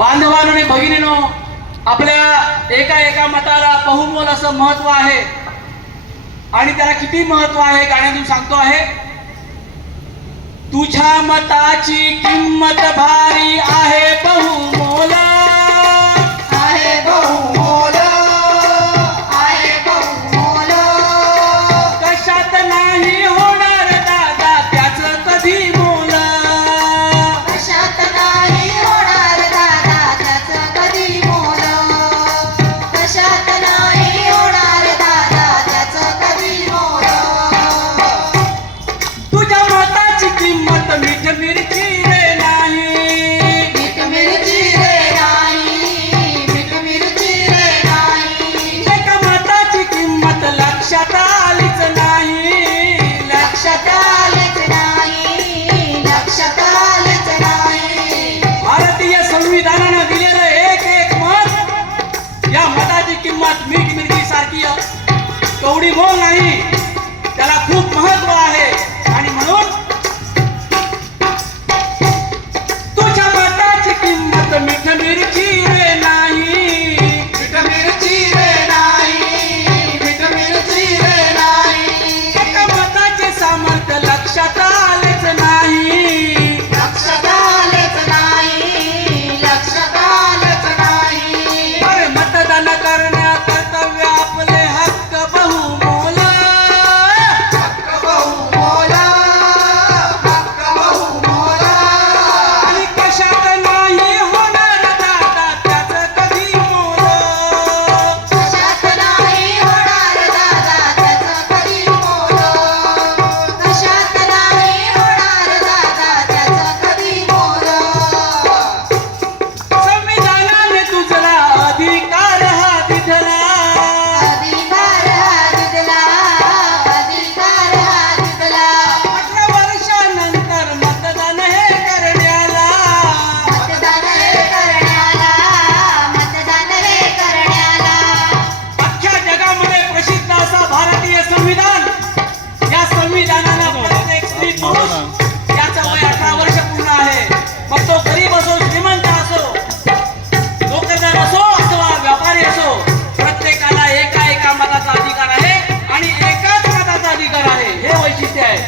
बांधवांनो आणि भगिनीनो, आपल्या एका मताला बहुमोल असं महत्व आहे आणि त्याला किती महत्व आहे गाण्यातून सांगतो आहे. तुझ्या मताची किंमत भारी आहे बहुमोल, आहे बहुमोल, आहे बहुमोल. कशात नाही होणार दादा त्याचं कधी मोल. कशात नाही होणार दादा त्याचं कधी मोल. कशात नाही होणार दादा त्याचं कधी मोल. तुझ्या मताची किंमत मीठ मिरची रे नाही. मीठ मिरची रे नाही, मीठ मिरची रे नाही. एका मताची किंमत लक्षात आलीच नाही. लक्षात आलेच नाही, लक्षात आलेच नाही. भारतीय संविधानानं दिलेलं एक मत, या मताची किंमत मीठ मिरची सारखी कवडी मोल नाही, त्याला खूप महत्व आहे. आणि म्हणून तुझ्या मताची किंमत मीठ मिरची रे नाही. मीठ मिरची रे नाही, मीठ मिरची रे नाही. एका मताचे सामर्थ्य लक्षात आलेच नाही. लक्षात आलेच नाही, लक्षात आलेच नाही. अरे मतदान करण्या कर्तव्य आपले हक्क बहुमोल. हक्क बहुमोल, हक्क बहुमोल. आणि कशात नाही होणार दादा त्याचं कधी मोल. कशात नाही होणार दादा त्याचं कधी मोल. कशात नाही होणार दादा त्याचं कधी मोल. संविधानाने तुझला अधिकार हा दिधला. अधिकार हा दिला, अधिकार हा दिला. 18 वर्षानंतर मतदान हे करण्याला. मतदान हे करण्याला, मतदान हे करण्याला. अख्ख्या जगामध्ये प्रसिद्ध असा भारतीय संविधान. या संविधानाला प्रत्येक स्त्री पुरुष याचं वय 18 वर्ष पूर्ण आहे. मग तो गरीब असो श्रीमंत असो, नोकरदार असो अथवा व्यापारी असो, प्रत्येकाला एका मताचा अधिकार आहे आणि एकाच मताचा अधिकार आहे. हे वैशिष्ट्य आहे.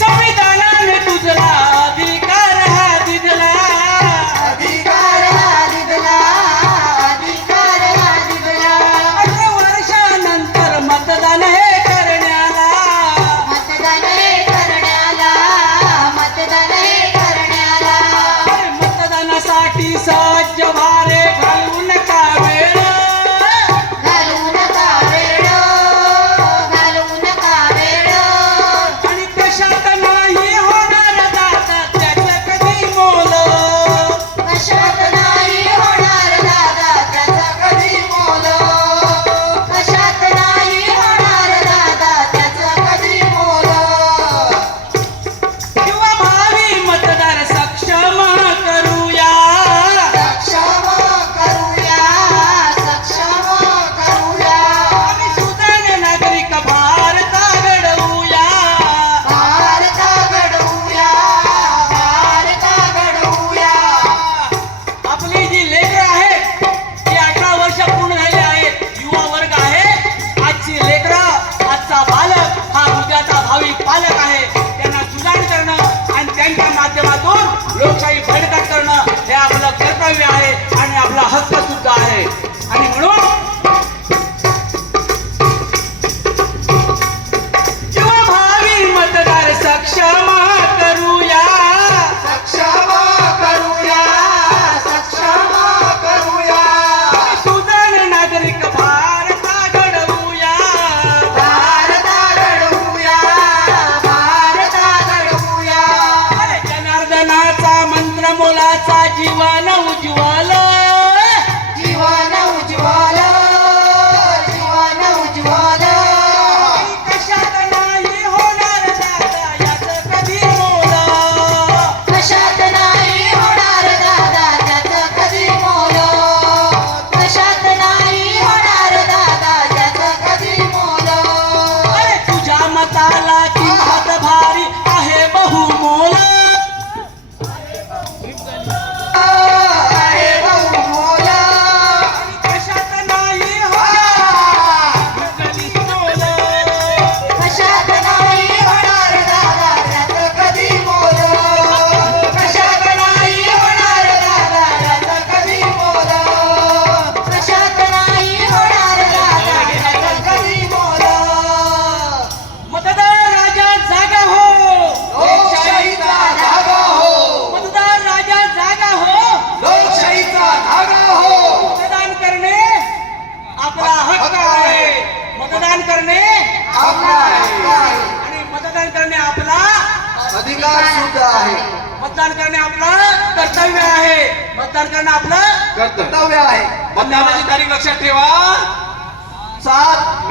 संविधानाने तुझला अधिकार हा दिधला. अधिकार हा दिला, अधिकार हा दिला. 18 वर्षानंतर मतदान हे करण्याला. मतदान हे करण्याला, मतदान हे करण्याला. अरे मतदानासाठी सज्ज भारे घालू नका वेळ. घालू नका वेळ, घालू नका वेळ. आणि कशात नाही होणार दादा त्याचं कधी मोल. कशात नाही होणार दादा त्याचा कधी मोल. कशात नाही होणार दादा त्याचा कधी मोल. किंवा भावी मतदार सक्षम करूया. सक्षम करूया, सक्षम करूया. आणि सुजाण नागरिक भारत घडवूया. भारत घडवूया, भारत घडवूया. आपली जी लेकरं आहेत ती 18 वर्ष पूर्ण झाली आहेत. युवा वर्ग आहे. आजची लेकरं, आजचा बालक हा उद्याचा भावी पालक आहे. त्यांना सुजाण करणं आणि त्यांच्या माध्यमातून लोकशाही बळकट करणं हे आपलं कर्तव्य आहे आणि आपला हक्क सुद्धा आहे. आणि म्हणून युवा भावी मतदार सक्षम करूया. सक्षम करूया, सक्षम करूया. सुजाण नागरिक भारत घडवूया. भारत घडवूया, भारत घडवूया. अरे जनार्दनाचा मंत्र मोलाचा जीवन उज्ज्वल. जीवन उज्ज्वल, जीवन उज्ज्वल. कशात नाही होणार दादा याचं कधी मोल. कशात नाही होणार दादा त्याचं कधी मोल. कशात नाही होणार दादा त्याचं कधी मोल. अरे तुझ्या मताला किंमत भारी आहे बहुमोल. करणे आपलं कर्तव्य आहे. मतदान करणं आपलं कर्तव्य आहे. मतदानाची तारीख लक्षात ठेवा. 7 मे